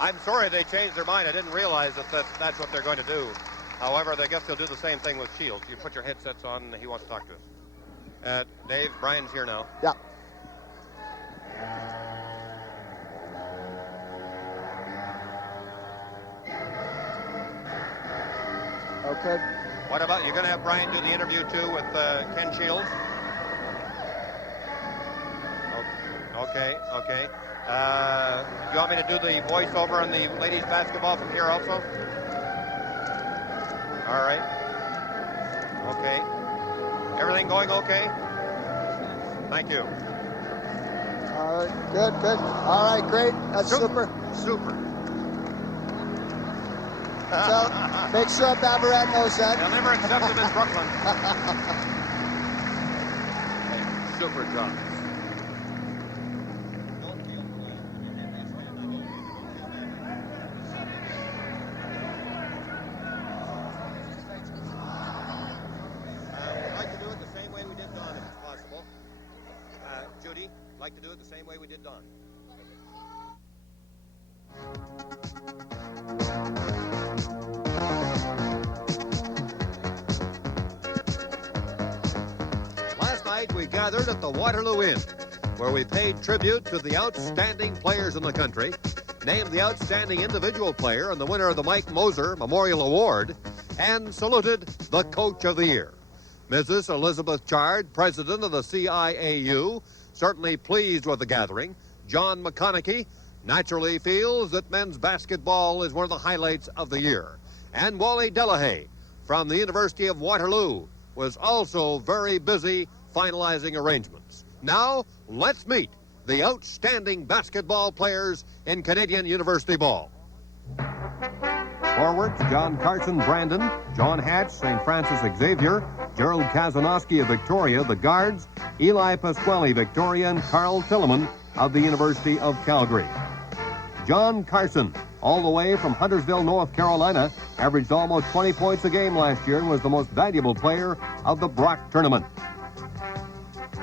I'm sorry they changed their mind. I didn't realize that's what they're going to do. However, I guess they'll do the same thing with Shields. You put your headsets on, and he wants to talk to us. Dave, Brian's here now. Yeah. Okay. What about, you're going to have Brian do the interview, too, with Ken Shields? Okay. Do you want me to do the voiceover on the ladies basketball from here also? All right. Okay. Everything going okay? Thank you. All right. Good. All right, great. That's super. So, make sure Babarat knows that. They'll never accept him in Brooklyn. Super job. Judy, like to do it the same way we did Don. Last night we gathered at the Waterloo Inn, where we paid tribute to the outstanding players in the country, named the outstanding individual player and the winner of the Mike Moser Memorial Award, and saluted the Coach of the Year. Mrs. Elizabeth Chard, president of the CIAU, certainly pleased with the gathering. John McConaughey naturally feels that men's basketball is one of the highlights of the year. And Wally Delahaye from the University of Waterloo was also very busy finalizing arrangements. Now, let's meet the outstanding basketball players in Canadian University ball. Forwards, John Carson, Brandon, John Hatch, St. Francis Xavier, Gerald Kazanowski of Victoria. The guards, Eli Pasquale, Victoria, and Carl Tilleman of the University of Calgary. John Carson, all the way from Huntersville, North Carolina, averaged almost 20 points a game last year and was the most valuable player of the Brock tournament.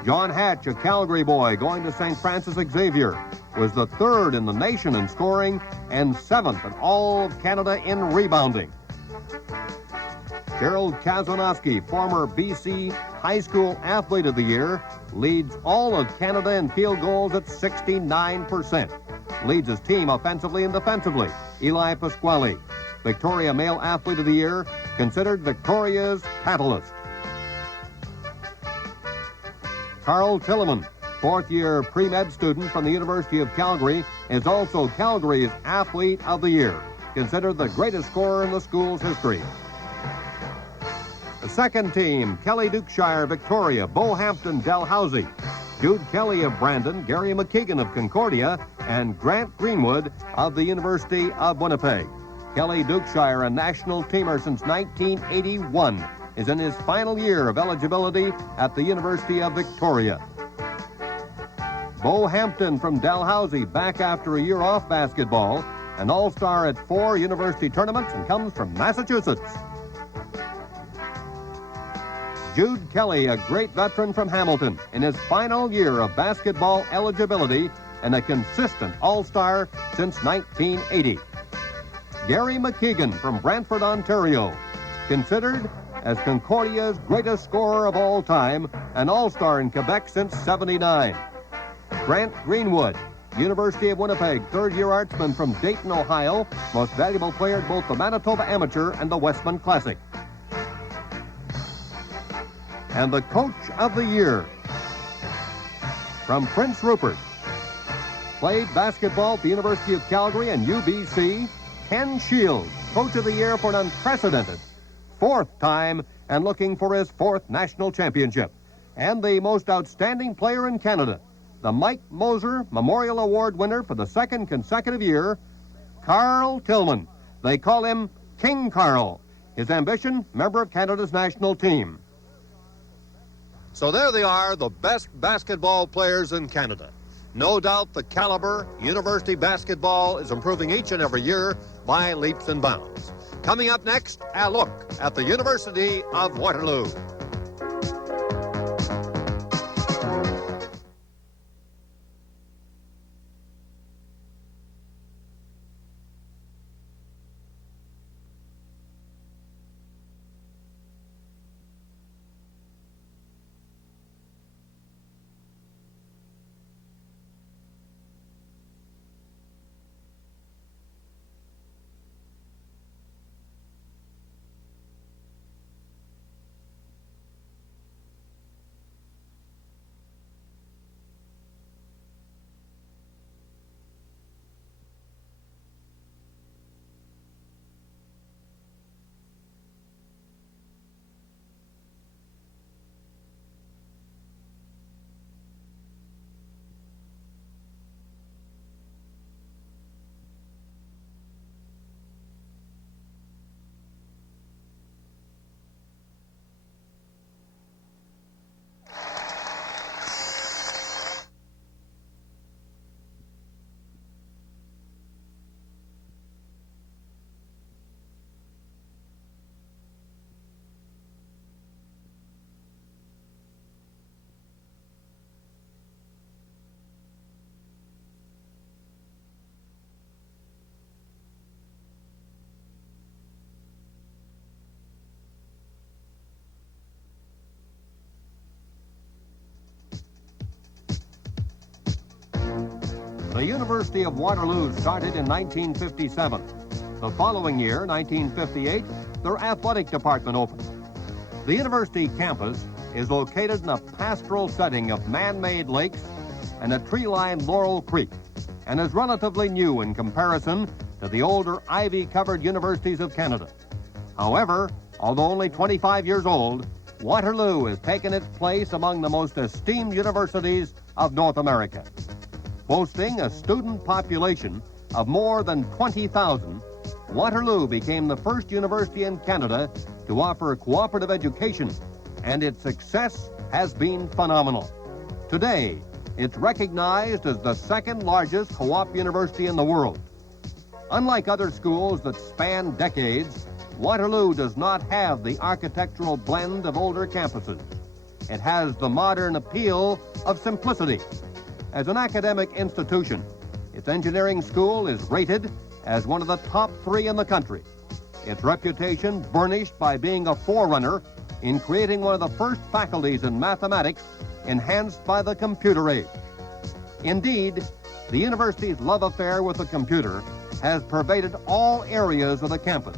John Hatch, a Calgary boy going to St. Francis Xavier, was the third in the nation in scoring and seventh in all of Canada in rebounding. Gerald Kazanowski, former BC High School Athlete of the Year, leads all of Canada in field goals at 69%. Leads his team offensively and defensively. Eli Pasquale, Victoria Male Athlete of the Year, considered Victoria's catalyst. Carl Tilleman, fourth-year pre-med student from the University of Calgary, is also Calgary's Athlete of the Year, considered the greatest scorer in the school's history. The second team, Kelly Dukeshire, Victoria, Bo Hampton, Dalhousie, Jude Kelly of Brandon, Gary McKeegan of Concordia, and Grant Greenwood of the University of Winnipeg. Kelly Dukeshire, a national teamer since 1981, is in his final year of eligibility at the University of Victoria. Bo Hampton from Dalhousie, back after a year off basketball, an all-star at 4 university tournaments and comes from Massachusetts. Jude Kelly, a great veteran from Hamilton, in his final year of basketball eligibility and a consistent all-star since 1980. Gary McKeegan from Brantford, Ontario, considered as Concordia's greatest scorer of all time, an all-star in Quebec since '79. Grant Greenwood, University of Winnipeg, third-year artsman from Dayton, Ohio, most valuable player at both the Manitoba Amateur and the Westman Classic. And the Coach of the Year, from Prince Rupert, played basketball at the University of Calgary and UBC, Ken Shields, Coach of the Year for an unprecedented 4th time and looking for his 4th national championship. And the most outstanding player in Canada, the Mike Moser Memorial Award winner for the 2nd consecutive year, Carl Tillman. They call him King Carl. His ambition, member of Canada's national team. So there they are, the best basketball players in Canada. No doubt the caliber, university basketball is improving each and every year by leaps and bounds. Coming up next, a look at the University of Waterloo. The University of Waterloo started in 1957. The following year, 1958, their athletic department opened. The university campus is located in a pastoral setting of man-made lakes and a tree-lined Laurel Creek, and is relatively new in comparison to the older ivy-covered universities of Canada. However, although only 25 years old, Waterloo has taken its place among the most esteemed universities of North America. Boasting a student population of more than 20,000, Waterloo became the first university in Canada to offer cooperative education, and its success has been phenomenal. Today, it's recognized as the 2nd largest co-op university in the world. Unlike other schools that span decades, Waterloo does not have the architectural blend of older campuses. It has the modern appeal of simplicity. As an academic institution, its engineering school is rated as one of the top 3 in the country. Its reputation burnished by being a forerunner in creating one of the first faculties in mathematics enhanced by the computer age. Indeed, the university's love affair with the computer has pervaded all areas of the campus.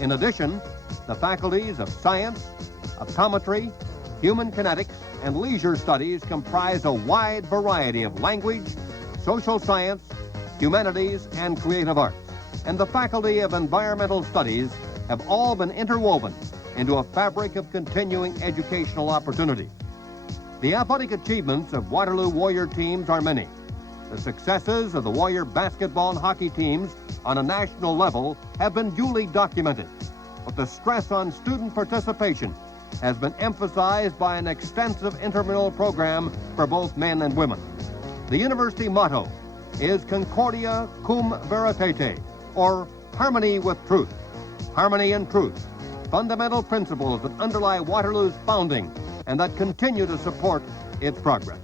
In addition, the faculties of science, optometry, human kinetics, and leisure studies comprise a wide variety of language, social science, humanities, and creative arts. And the faculty of environmental studies have all been interwoven into a fabric of continuing educational opportunity. The athletic achievements of Waterloo Warrior teams are many. The successes of the Warrior basketball and hockey teams on a national level have been duly documented, but the stress on student participation has been emphasized by an extensive intramural program for both men and women. The university motto is Concordia Cum Veritate, or harmony with truth. Harmony and truth, fundamental principles that underlie Waterloo's founding and that continue to support its progress.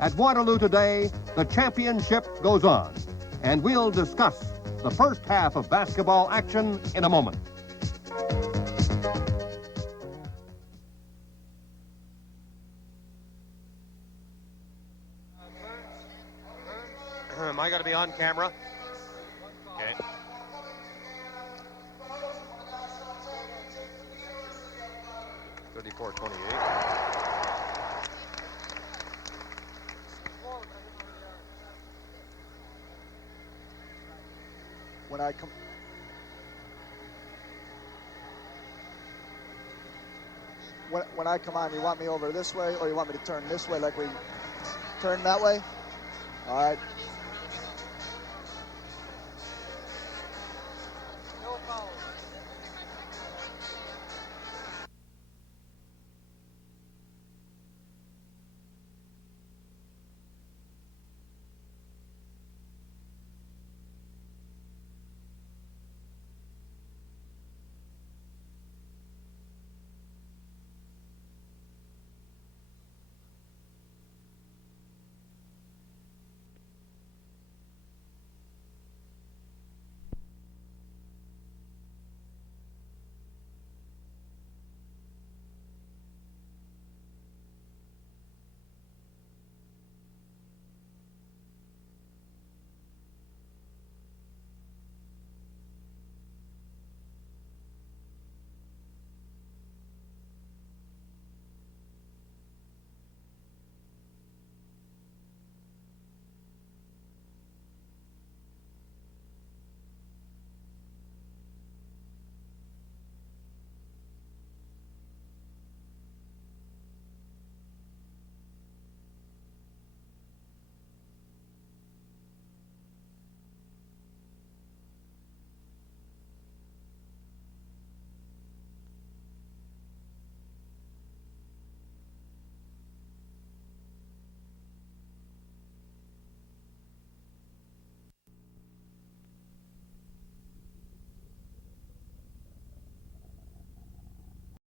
At Waterloo today, the championship goes on, and we'll discuss the first half of basketball action in a moment. Am I going to be on camera? Okay. $34-28. When I come on, you want me over this way, or you want me to turn this way like we turn that way? All right.